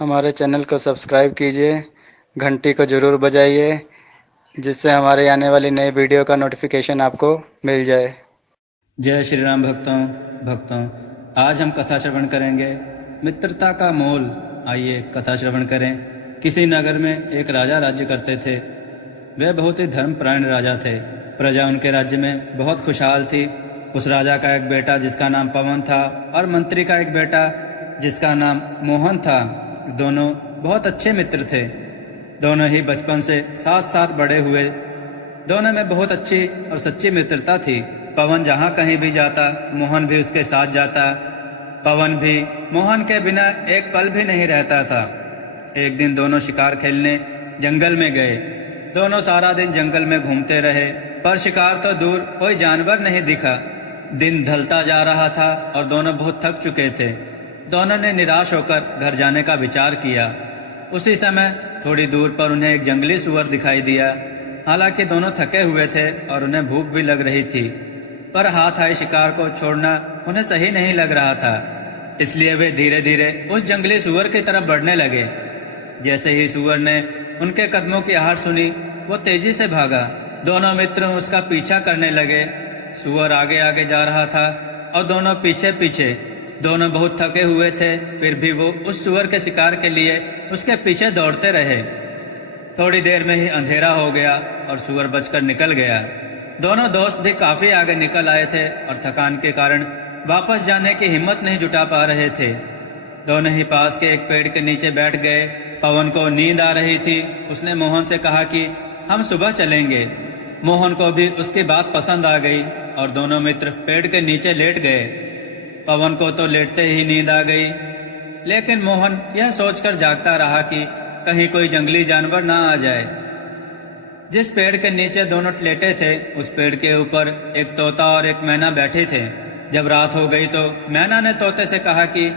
हमारे चैनल को सब्सक्राइब कीजिए, घंटी को ज़रूर बजाइए, जिससे हमारे आने वाली नई वीडियो का नोटिफिकेशन आपको मिल जाए। जय श्री राम भक्तों आज हम कथा श्रवण करेंगे मित्रता का मोल। आइए कथा श्रवण करें। किसी नगर में एक राजा राज्य करते थे। वे बहुत ही धर्मपरायण राजा थे। प्रजा उनके राज्य में बहुत खुशहाल थी। उस राजा का एक बेटा जिसका नाम पवन था और मंत्री का एक बेटा जिसका नाम मोहन था। दोनों बहुत अच्छे मित्र थे। दोनों ही बचपन से साथ साथ बड़े हुए। दोनों में बहुत अच्छी और सच्ची मित्रता थी। पवन जहाँ कहीं भी जाता, मोहन भी उसके साथ जाता। पवन भी मोहन के बिना एक पल भी नहीं रहता था। एक दिन दोनों शिकार खेलने जंगल में गए। दोनों सारा दिन जंगल में घूमते रहे, पर शिकार तो दूर कोई जानवर नहीं दिखा। दिन ढलता जा रहा था और दोनों बहुत थक चुके थे। दोनों ने निराश होकर घर जाने का विचार किया। उसी समय थोड़ी दूर पर उन्हें एक जंगली सुअर दिखाई दिया। हालांकि दोनों थके हुए थे और उन्हें भूख भी लग रही थी, पर हाथ आए शिकार को छोड़ना उन्हें सही नहीं लग रहा था। इसलिए वे धीरे धीरे उस जंगली सुअर की तरफ बढ़ने लगे। जैसे ही सुअर ने उनके कदमों की आहट सुनी, वो तेजी से भागा। दोनों मित्र उसका पीछा करने लगे। सुअर आगे आगे जा रहा था और दोनों पीछे पीछे। दोनों बहुत थके हुए थे, फिर भी वो उस सुअर के शिकार के लिए उसके पीछे दौड़ते रहे। थोड़ी देर में ही अंधेरा हो गया और सुअर बचकर निकल गया। दोनों दोस्त भी काफी आगे निकल आए थे और थकान के कारण वापस जाने की हिम्मत नहीं जुटा पा रहे थे। दोनों ही पास के एक पेड़ के नीचे बैठ गए। पवन को नींद आ रही थी। उसने मोहन से कहा कि हम सुबह चलेंगे। मोहन को भी उसकी बात पसंद आ गई और दोनों मित्र पेड़ के नीचे लेट गए। पवन को तो लेटते ही नींद आ गई, लेकिन मोहन यह सोचकर जागता रहा कि कहीं कोई जंगली जानवर ना आ जाए। जिस पेड़ के नीचे दोनों लेटे थे, उस पेड़ के ऊपर एक तोता और एक मैना बैठे थे। जब रात हो गई तो मैना ने तोते से कहा कि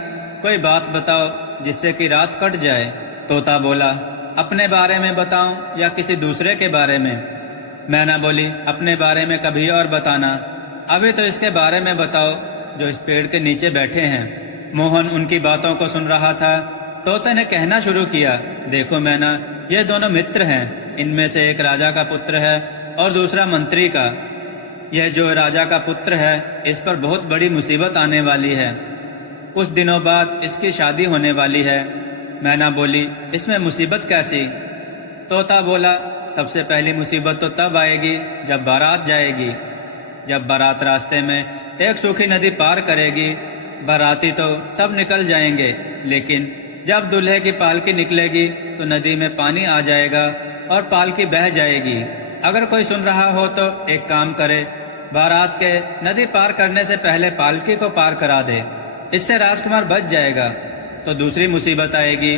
कोई बात बताओ जिससे कि रात कट जाए। तोता बोला, अपने बारे में बताऊं या किसी दूसरे के बारे में? मैना बोली, अपने बारे में कभी और बताना, अभी तो इसके बारे में बताओ जो इस पेड़ के नीचे बैठे हैं। मोहन उनकी बातों को सुन रहा था। तोते ने कहना शुरू किया, देखो मैना, ये दोनों मित्र हैं। इनमें से एक राजा का पुत्र है और दूसरा मंत्री का। यह जो राजा का पुत्र है, इस पर बहुत बड़ी मुसीबत आने वाली है। कुछ दिनों बाद इसकी शादी होने वाली है। मैना बोली, इसमें मुसीबत कैसी? तोता बोला, सबसे पहली मुसीबत तो तब आएगी जब बारात जाएगी। जब बारात रास्ते में एक सूखी नदी पार करेगी, बाराती तो सब निकल जाएंगे, लेकिन जब दूल्हे की पालकी निकलेगी तो नदी में पानी आ जाएगा और पालकी बह जाएगी। अगर कोई सुन रहा हो तो एक काम करे, बारात के नदी पार करने से पहले पालकी को पार करा दे, इससे राजकुमार बच जाएगा। तो दूसरी मुसीबत आएगी,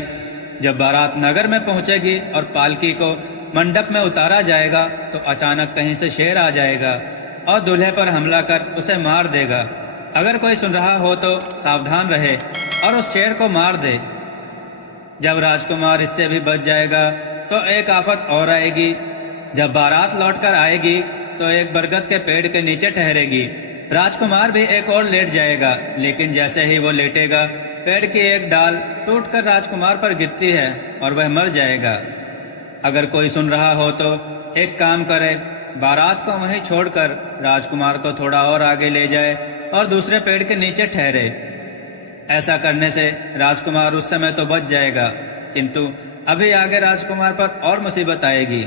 जब बारात नगर में पहुंचेगी और पालकी को मंडप में उतारा जाएगा तो अचानक कहीं से शेर आ जाएगा और दूल्हे पर हमला कर उसे मार देगा। अगर कोई सुन रहा हो तो सावधान रहे और उस शेर को मार दे। जब राजकुमार इससे भी बच जाएगा तो एक आफत और आएगी। जब बारात लौटकर आएगी तो एक बरगद के पेड़ के नीचे ठहरेगी। राजकुमार भी एक और लेट जाएगा, लेकिन जैसे ही वो लेटेगा, पेड़ की एक डाल टूटकर राजकुमार पर गिरती है और वह मर जाएगा। अगर कोई सुन रहा हो तो एक काम करे, बारात को वहीं छोड़कर राजकुमार को थोड़ा और आगे ले जाए और दूसरे पेड़ के नीचे ठहरे। ऐसा करने से राजकुमार उस समय तो बच जाएगा, किंतु अभी आगे राजकुमार पर और मुसीबत आएगी।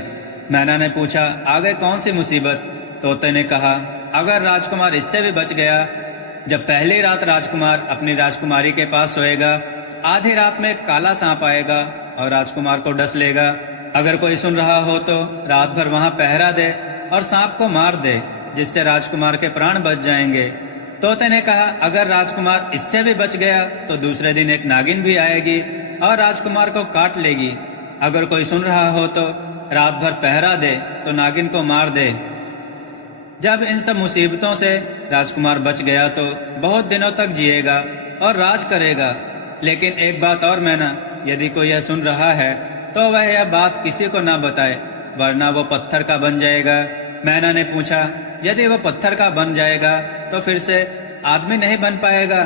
मैना ने पूछा, आगे कौन सी मुसीबत? तोते ने कहा, अगर राजकुमार इससे भी बच गया, जब पहली रात राजकुमार अपनी राजकुमारी के पास सोएगा तो आधी रात में काला सांप आएगा और राजकुमार को डस लेगा। अगर कोई सुन रहा हो तो रात भर वहां पहरा दे और सांप को मार दे, जिससे राजकुमार के प्राण बच जाएंगे। तोते ने कहा, अगर राजकुमार इससे भी बच गया तो दूसरे दिन एक नागिन भी आएगी और राजकुमार को काट लेगी। अगर कोई सुन रहा हो तो रात भर पहरा दे तो नागिन को मार दे। जब इन सब मुसीबतों से राजकुमार बच गया तो बहुत दिनों तक जिएगा और राज करेगा। लेकिन एक बात और मैना, यदि कोई यह सुन रहा है तो वह यह बात किसी को ना बताए, वरना वो पत्थर का बन जाएगा। मैना ने पूछा, यदि वो पत्थर का बन जाएगा तो फिर से आदमी नहीं बन पाएगा?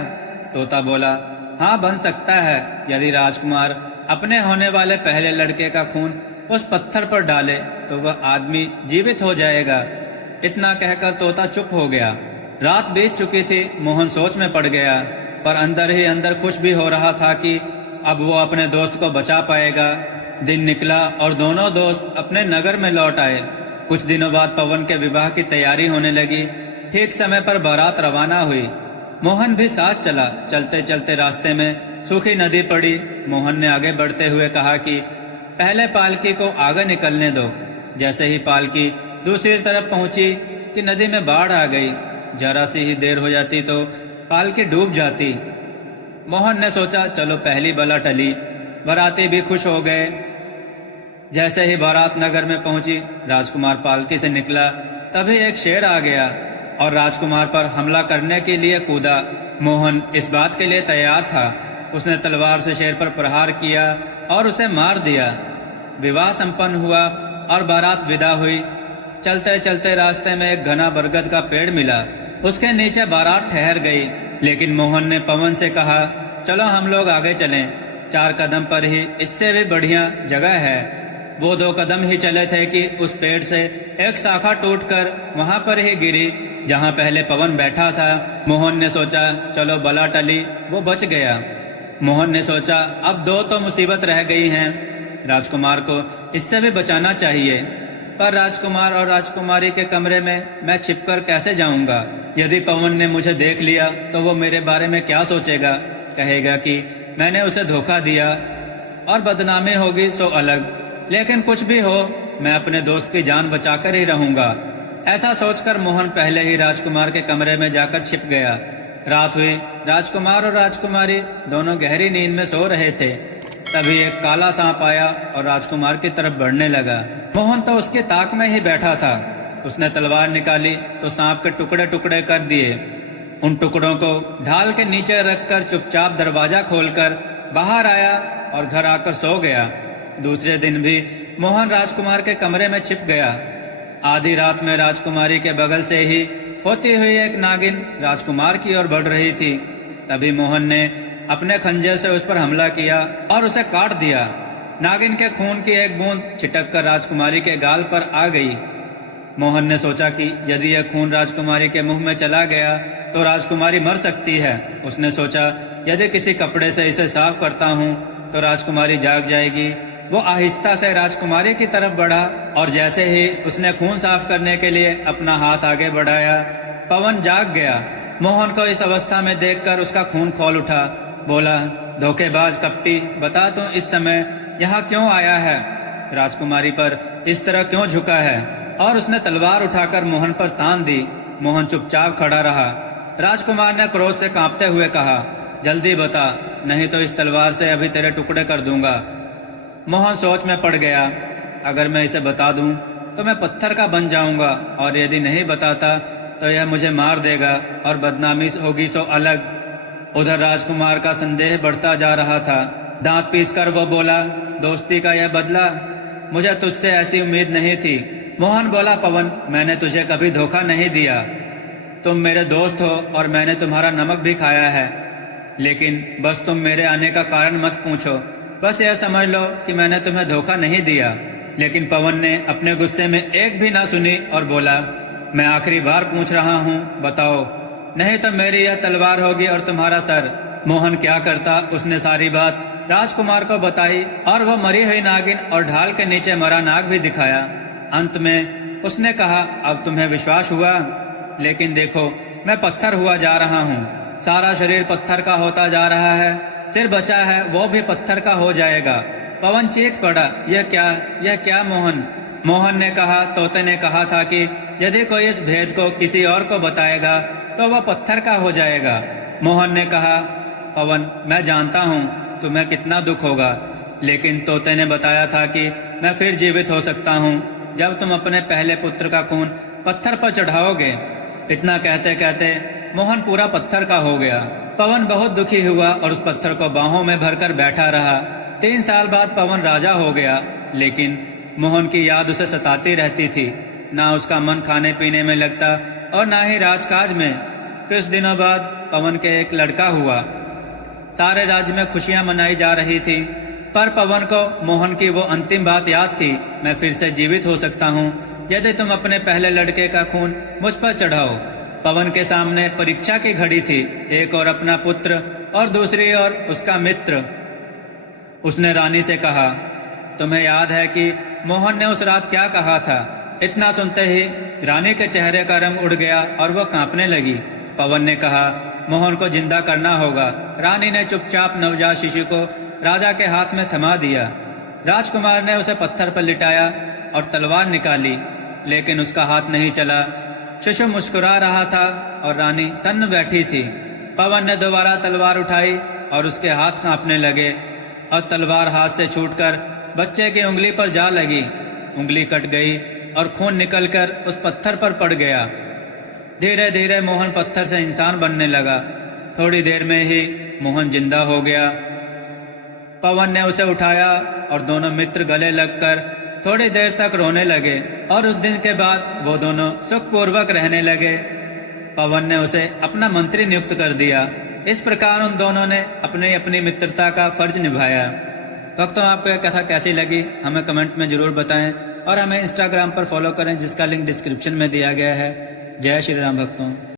तोता बोला, हाँ बन सकता है, यदि राजकुमार अपने होने वाले पहले लड़के का खून उस पत्थर पर डाले तो वह आदमी जीवित हो जाएगा। इतना कहकर तोता चुप हो गया। रात बीत चुकी थी। मोहन सोच में पड़ गया, पर अंदर ही अंदर खुश भी हो रहा था कि अब वो अपने दोस्त को बचा पाएगा। दिन निकला और दोनों दोस्त अपने नगर में लौट आए। कुछ दिनों बाद पवन के विवाह की तैयारी होने लगी। ठीक समय पर बारात रवाना हुई। मोहन भी साथ चला। चलते चलते रास्ते में सूखी नदी पड़ी। मोहन ने आगे बढ़ते हुए कहा कि पहले पालकी को आगे निकलने दो। जैसे ही पालकी दूसरी तरफ पहुंची कि नदी में बाढ़ आ गई। जरा सी ही देर हो जाती तो पालकी डूब जाती। मोहन ने सोचा चलो पहली बला टली। बाराती भी खुश हो गए। जैसे ही बारात नगर में पहुंची, राजकुमार पालकी से निकला, तभी एक शेर आ गया और राजकुमार पर हमला करने के लिए कूदा। मोहन इस बात के लिए तैयार था। उसने तलवार से शेर पर प्रहार किया और उसे मार दिया। विवाह संपन्न हुआ और बारात विदा हुई। चलते चलते रास्ते में एक घना बरगद का पेड़ मिला। उसके नीचे बारात ठहर गई। लेकिन मोहन ने पवन से कहा चलो हम लोग आगे चलें। 4 कदम पर ही इससे भी बढ़िया जगह है। वो 2 कदम ही चले थे कि उस पेड़ से एक शाखा टूटकर वहां पर ही गिरी जहां पहले पवन बैठा था। मोहन ने सोचा चलो बला टली, वो बच गया। मोहन ने सोचा अब 2 तो मुसीबत रह गई हैं। राजकुमार को इससे भी बचाना चाहिए, पर राजकुमार और राजकुमारी के कमरे में मैं छिपकर कैसे जाऊंगा? यदि पवन ने मुझे देख लिया तो वो मेरे बारे में क्या सोचेगा? कहेगा कि मैंने उसे धोखा दिया और बदनामी होगी सो अलग। लेकिन कुछ भी हो, मैं अपने दोस्त की जान बचाकर ही रहूंगा। ऐसा सोचकर मोहन पहले ही राजकुमार के कमरे में जाकर छिप गया। रात हुई। राजकुमार और राजकुमारी दोनों गहरी नींद में सो रहे थे। तभी एक काला सांप आया और राजकुमार की तरफ बढ़ने लगा। मोहन तो उसकी ताक में ही बैठा था। उसने तलवार निकाली तो सांप के टुकड़े टुकड़े कर दिए। उन टुकड़ों को ढाल के नीचे रखकर चुपचाप दरवाजा खोलकर बाहर आया और घर आकर सो गया। दूसरे दिन भी मोहन राजकुमार के कमरे में छिप गया। आधी रात में राजकुमारी के बगल से ही होती हुई एक नागिन राजकुमार की ओर बढ़ रही थी। तभी मोहन ने अपने खंजर से उस पर हमला किया और उसे काट दिया। नागिन के खून की एक बूंद छिटक कर राजकुमारी के गाल पर आ गई। मोहन ने सोचा कि यदि यह खून राजकुमारी के मुंह में चला गया तो राजकुमारी मर सकती है। उसने सोचा यदि किसी कपड़े से इसे साफ करता हूँ तो राजकुमारी जाग जाएगी। वो आहिस्ता से राजकुमारी की तरफ बढ़ा और जैसे ही उसने खून साफ करने के लिए अपना हाथ आगे बढ़ाया, पवन जाग गया। मोहन को इस अवस्था में देखकर उसका खून खौल उठा। बोला धोखेबाज कपटी, बता तू इस समय यहाँ क्यों आया है? राजकुमारी पर इस तरह क्यों झुका है? और उसने तलवार उठाकर मोहन पर तान दी। मोहन चुपचाप खड़ा रहा। राजकुमार ने क्रोध से कांपते हुए कहा जल्दी बता, नहीं तो इस तलवार से अभी तेरे टुकड़े कर दूंगा। मोहन सोच में पड़ गया। अगर मैं इसे बता दूं तो मैं पत्थर का बन जाऊंगा और यदि नहीं बताता तो यह मुझे मार देगा और बदनामी होगी सो अलग। उधर राजकुमार का संदेह बढ़ता जा रहा था। दांत पीसकर वो बोला दोस्ती का यह बदला, मुझे तुझसे ऐसी उम्मीद नहीं थी। मोहन बोला पवन, मैंने तुझे कभी धोखा नहीं दिया। तुम मेरे दोस्त हो और मैंने तुम्हारा नमक भी खाया है। लेकिन बस तुम मेरे आने का कारण मत पूछो। बस यह समझ लो कि मैंने तुम्हें धोखा नहीं दिया। लेकिन पवन ने अपने गुस्से में एक भी ना सुनी और बोला मैं आखिरी बार पूछ रहा हूँ, बताओ, नहीं तो मेरी यह तलवार होगी और तुम्हारा सर। मोहन क्या करता, उसने सारी बात राजकुमार को बताई और वह मरी हुई नागिन और ढाल के नीचे मरा नाग भी दिखाया। अंत में उसने कहा अब तुम्हें विश्वास हुआ? लेकिन देखो मैं पत्थर हुआ जा रहा हूँ। सारा शरीर पत्थर का होता जा रहा है। सिर बचा है वो भी पत्थर का हो जाएगा। पवन चीख पड़ा यह क्या मोहन? मोहन ने कहा तोते ने कहा था कि यदि कोई इस भेद को किसी और को बताएगा तो वह पत्थर का हो जाएगा। मोहन ने कहा पवन, मैं जानता हूँ तुम्हें कितना दुख होगा, लेकिन तोते ने बताया था कि मैं फिर जीवित हो सकता हूँ जब तुम अपने पहले पुत्र का खून पत्थर पर चढ़ाओगे। इतना कहते कहते मोहन पूरा पत्थर का हो गया। पवन बहुत दुखी हुआ और उस पत्थर को बाहों में भरकर बैठा रहा। 3 साल बाद पवन राजा हो गया, लेकिन मोहन की याद उसे सताती रहती थी। ना उसका मन खाने पीने में लगता और ना ही राजकाज में। कुछ दिनों बाद पवन के एक लड़का हुआ। सारे राज्य में खुशियां मनाई जा रही थी। पर पवन को मोहन की वो अंतिम बात याद थी, मैं फिर से जीवित हो सकता हूँ यदि तुम अपने पहले लड़के का खून मुझ पर चढ़ाओ। पवन के सामने परीक्षा की घड़ी थी, एक और अपना पुत्र और दूसरी ओर उसका मित्र। उसने रानी से कहा, तुम्हें याद है कि मोहन ने उस रात क्या कहा था? इतना सुनते ही रानी के चेहरे का रंग उड़ गया और वो कांपने लगी। पवन ने कहा, मोहन को जिंदा करना होगा। रानी ने चुपचाप नवजात शिशु को राजा के हाथ में थमा दिया। राजकुमार ने उसे पत्थर पर लिटाया और तलवार निकाली, लेकिन उसका हाथ नहीं चला। शिशु मुस्कुरा रहा था और रानी सन्न बैठी थी। पवन ने दोबारा तलवार उठाई और उसके हाथ कांपने लगे और तलवार हाथ से छूटकर बच्चे की उंगली पर जा लगी। उंगली कट गई और खून निकलकर उस पत्थर पर पड़ गया। धीरे धीरे मोहन पत्थर से इंसान बनने लगा। थोड़ी देर में ही मोहन जिंदा हो गया। पवन ने उसे उठाया और दोनों मित्र गले लगकर थोड़ी देर तक रोने लगे और उस दिन के बाद वो दोनों सुखपूर्वक रहने लगे। पवन ने उसे अपना मंत्री नियुक्त कर दिया। इस प्रकार उन दोनों ने अपनी अपनी मित्रता का फर्ज निभाया। भक्तों, आपको यह कथा कैसी लगी हमें कमेंट में जरूर बताएं और हमें इंस्टाग्राम पर फॉलो करें, जिसका लिंक डिस्क्रिप्शन में दिया गया है। जय श्री राम भक्तों।